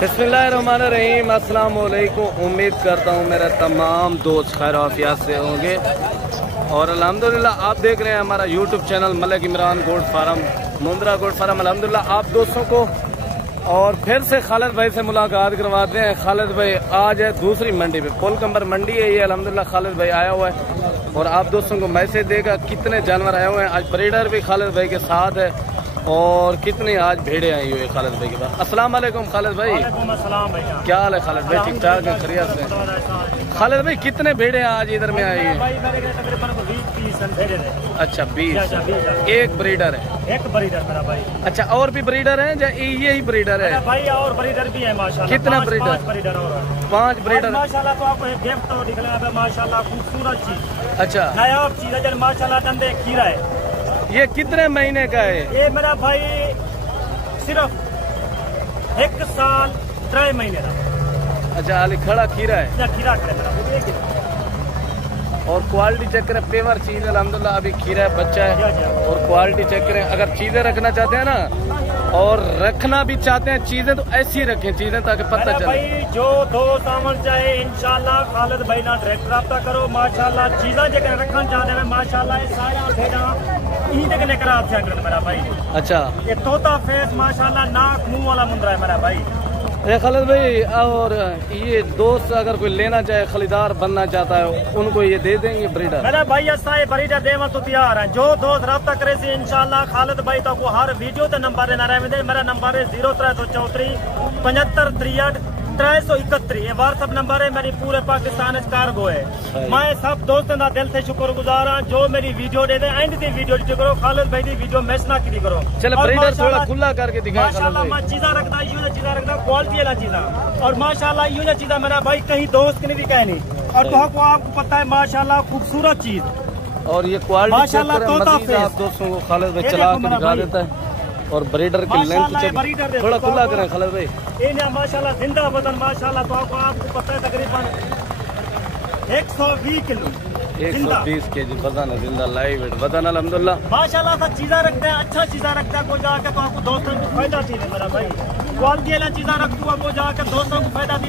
बिस्मिल्लाहिर्रहमानिर्रहीम, अस्सलाम वालेकुम। उम्मीद करता हूँ मेरे तमाम दोस्त खैर आफियत से होंगे और अल्हम्दुलिल्लाह आप देख रहे हैं हमारा YouTube channel Malik Imran goat farm, Mundra goat farm. अल्हम्दुलिल्लाह आप दोस्तों को और फिर से खालिद भाई से मुलाकात करवाते हैं। खालिद भाई आज है दूसरी मंडी पे, पुलकंबर मंडी है ये। अल्हम्दुलिल्लाह खालिद भाई आया हुआ है और आप दोस्तों को मैसेज देगा कितने जानवर आए हुए हैं। आज ब्रीडर भी खालिद भाई के साथ है और कितनी आज भेड़े आई हुई है खालिद भाई के पास। अस्सलाम वालेकुम खालिद भाई। अस्सलाम भैया, क्या हाल है खालिद भाई? ठीक ठाक है, खैरियत से। खालिद भाई कितने भेड़े आज इधर में आई है? अच्छा 20। एक ब्रीडर है? एक ब्रीडर मेरा भाई। अच्छा और भी ब्रीडर है या यही ब्रीडर है भाई? और ब्रीडर भी है माशाल्लाह। कितना ब्रीडर? 5 ब्रीडर माशाल्लाह। तो आपको एक गिफ्ट तो दिखला माशाल्लाह, खूबसूरत चीज। अच्छा नायाब चीज है माशाल्लाह। टंडे खीरा है। ये कितने महीने का है? ये मेरा भाई सिर्फ 1 साल 3 महीने का। अच्छा हाली खड़ा खीरा है? खीरा खड़ा मेरा। और क्वालिटी चेक करें, पेवर चीज है अल्हम्दुलिल्लाह। अभी खीरा है, बच्चा है और क्वालिटी चेक करें। अगर चीजें रखना चाहते हैं ना और रखना भी चाहते हैं चीजें तो ऐसी रखें चीजें ताकि पता चले। भाई जो दोस्त आवन चाहे इंशाल्लाह खालिद भाई ना डायरेक्ट रब्ता करो माशाल्लाह। चीजें जो रखना चाहते हैं माशाल्लाह सारा भेजा मेरा भाई। अच्छा ये तोता फेस माशाल्लाह, नाक मुंह वाला मुंद्रा है मेरा भाई। खालिद भाई और ये दोस्त अगर कोई लेना चाहे, खरीदार बनना चाहता है, उनको ये दे देंगे ब्रीडर? मेरा भाई ऐसा है ब्रीडर देवा तो तैयार है। जो दोस्त रब्ता करे से इंशाल्लाह खालिद भाई तो हर वीडियो ते नंबर देना रहे। मेरा नंबर है 0334 75 63 331। ये व्हाट्सअप नंबर है। मेरी पूरे पाकिस्तान कार्गो है। मैं सब दोस्तों का दिल से शुक्रगुजार हाँ जो मेरी video they they. And the video करो खालिद भाई की वीडियो मिस ना की करो। चलो ब्रीडर थोड़ा खुला करके दिखा। माशाल्लाह मैं चीज़ा रखता यूँ चीज़ा रखता क्वालिटी वाला चीज़ा और माशाल्लाह यूँ चीज़ा मेरा भाई कहीं दोस्त की नहीं कहनी। और तो आपको पता है माशाल्लाह खूबसूरत चीज और ये क्वालिटी माशाल्लाह आप दोस्तों को खालिद भाई चला के दिखा देता है। और ब्रीडर की लेंथ चेक थोड़ा खुला करें खालिद भाई। ये माशाल्लाह जिंदा वजन माशाल्लाह तो आपको पता है तकरीबन 120 किलो 120 kg वजन है, जिंदा लाइव वजन अल्हम्दुलिल्लाह माशाल्लाह। सब चीज़ा रखते हैं, अच्छा चीज़ा रखते हैं को जाकर तो आपको दोस्तों को फायदा चाहिए मेरा भाई। क्वालिटी वाला चीज़ा रखूँ आपको जाकर दोस्तों को फायदा दी।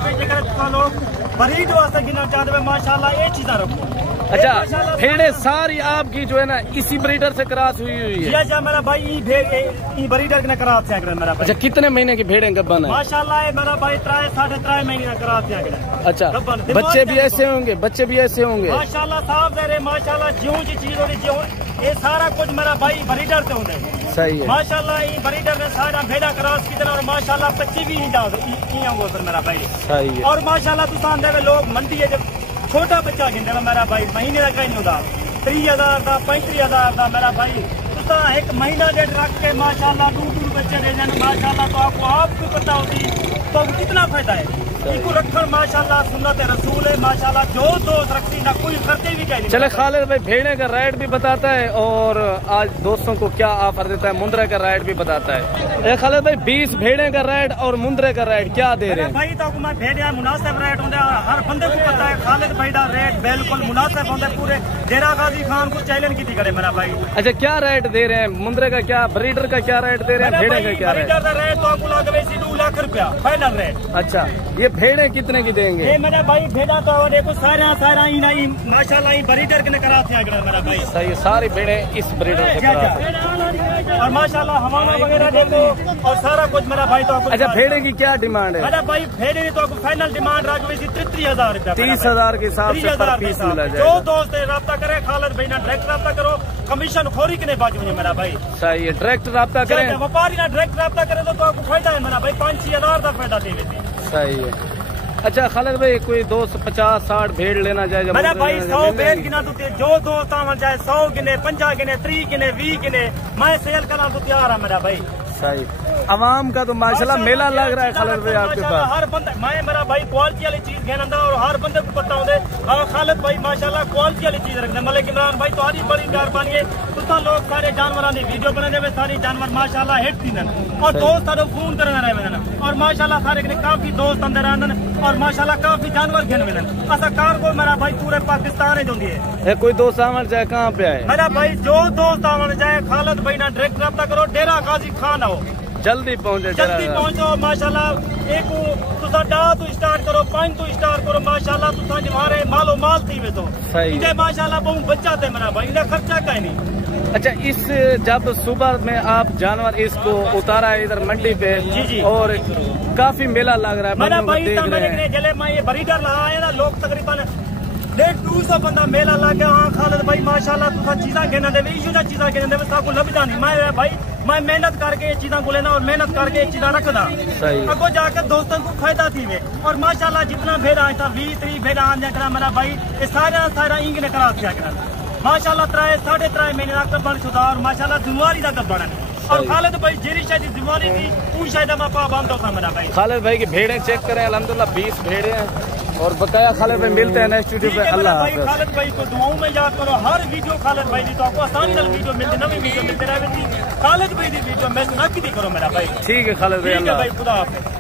लोग बरीड वास्ते गिना चाहते हैं माशाल्लाह ये चीज़ा रखो। अच्छा भेड़े सारी आपकी जो है ना इसी ब्रीडर से क्रॉस हुई है? जी मेरा भाई ई ब्रीडर ने क्रॉस किया मेरा भाई। अच्छा कितने महीने की भेड़े गब्बन है? माशाल्लाह मेरा भाई 3.5 महीने का क्रॉस किया। अच्छा बच्चे भी ऐसे होंगे? बच्चे भी ऐसे होंगे माशाल्लाह साफ दे रहे माशाल्लाह। ज्यों जी चीज होगी ज्यों ये सारा कुछ मेरा भाई ब्रीडर से होने। सही है माशाल्लाह। ये ब्रीडर ने सारा भेड़ा क्रॉस की और माशाल्लाह 25 भी मेरा भाई। सही है। और माशाल्लाह तुसान दे लोग मंडी है जब छोटा बच्चा गिनते मेरा भाई महीने का कहीं नहीं होता 30,000 का 35,000 का मेरा भाई। तो 1 महीना डेढ़ रख के माशाल्लाह 2 बच्चे दे जाने माशाल्लाह। तो आपको पता होती तो कितना फायदा है इनको रखकर माशाल्लाह। सुन्नत रसूल है माशाल्लाह। जो दोस्त रखती ना कोई खर्चे भी कहीं। चले खालिद भाई भेड़े का रेट भी बताता है और आज दोस्तों को क्या ऑफर देता है, मुंद्रे का रेट भी बताता है। खालिद भाई 20 भेड़े का रेट और मुंद्रे का रेट क्या दे रहे हैं? भाई तो मैं भेड़िया मुनासिब रेट होंगे, हर बंदे को पता है खालिद भाई का रेट बिल्कुल मुनासिब होंगे। पूरे डेरा गाजी खान को चैलेंज की करे मेरा भाई। अच्छा क्या रेट दे रहे हैं? मुंद्रे का क्या, ब्रीडर का क्या रेट दे रहे हैं, भेड़े का क्या रेट? ब्रीडर का रेट तो आपको लगे 2 लाख रुपया फाइनल रेट। अच्छा ये भेड़े कितने की देंगे? ये मेरा भाई भेड़ा तो देखो सारा माशाल्लाह ब्रीडर के करा मेरा भाई। सही सारी भेड़े इस ब्रीडर से करा और माशाल्लाह हवाना वगैरह देखो और सारा कुछ मेरा भाई। तो अच्छा भेड़े की क्या डिमांड है? मेरा भाई भेड़े की तो आपको फाइनल डिमांड रखी 33,000 रुपया। 30,000 के हिसाब से पर पीस मिला जाए। जो दोस्त रब्ता करे खालिद भाई ना डायरेक्ट रब्ता करो, कमीशन खोरी के नहीं बाजू मेरा भाई। सही है डायरेक्ट रब्ता करें, व्यापारी ना डायरेक्ट रब्ता करे तो आपको फायदा है मेरा भाई। 5-6 हजार का फायदा दे देते। सही है। अच्छा खालिद भाई कोई दोस्त 50-60 भेड़ लेना चाहे मेरा भाई 100 भेड़ गिना तो जो दोस्त आना चाहे 100 गिने 50 गिने 30 गिने 20 गिने मैं सेल करना तो तैयार है मेरा भाई। सही अवाम का तो माशाल्लाह मेला लग रहा है खालिद भाई आपके पास। हर बंदा मैं मेरा भाई क्वालिटी वाली चीज घेना और हर बंदे को पता होंगे खालिद भाई माशाल्लाह क्वालिटी वाली चीज रखते। मलिक इमरान भाई तो हरी बड़ी मेहरबानी है। तो लोग सारे जानवरों की वीडियो बनाने सारी जानवर माशाल्लाह हिट थी और दोस्त फोन करना रहे और माशाल्लाह सारे काफी दोस्त अंदर आनन और माशाल्लाह काफी जानवर घेन मिलन। असा कार्गो मेरा भाई पूरे पाकिस्तान है। कोई दोस्त आवन जाए कहाँ पे आए? मेरा भाई जो दोस्त आवन जाए खालिद भाई ना डायरेक्ट रब्ता करो, डेरा गाजी खान आओ, जल्दी पहुँचो माशाल्लाह। एक तुसा डा तो स्टार्ट करो, 5 तो स्टार्ट करो, माशाल्लाह तुसा जमारे मालो माल थी वे तो इधे माशाल्लाह बहुत बच्चा थे मेरा भाई, इधर खर्चा का ही नहीं। अच्छा, इस जब सुबह में आप जानवर इसको उतारा है इधर मंडी पे, जी और काफी मेला लग रहा है मेरा भाई, जले मैं ये बरीडर लगा है ना, लोग तकरीबन 150 बंदा मेला लग गया। हाँ खालिद भाई माशाल्लाह तुसा चीजा गिना दे, इशू जा चीजा गिना दे, साकू लभदा नहीं। मैं भाई मैं मेहनत करके ये चीजा को लेना और मेहनत करके ये चीजा रखदा, अगो जाकर दोस्तों को फायदा थी वे। और माशाल्लाह जितना भेड़ा था 20-30 भेड़ा आने करा मेरा भाई, ये सारा इंग ने करा दिया करा माशाल्लाह। 3.5 महीने का गब्बड़ शुदा और माशाल्लाह जिम्मेवारी का गब्बड़ है। और खालिद भाई जेरी शायद जिम्मेवारी थी वो शायद मैं पाबंद होता मेरा भाई। खालिद भाई की भेड़े चेक करें, अल्हम्दुलिल्लाह 20 भेड़े हैं। और बताया खालिद भाई, मिलते हैं नेक्स्ट वीडियो पे। अल्लाह हाफ़िज़। खालिद भाई को दुआओं में याद करो, हर वीडियो खालिद भाई की तो आपको आसानी से वीडियो मिलती, नवी वीडियो मिलती रहे। खालिद भाई की वीडियो मैं नकी करो मेरा भाई। ठीक है खालिद भाई, खुदा हाफ़िज़।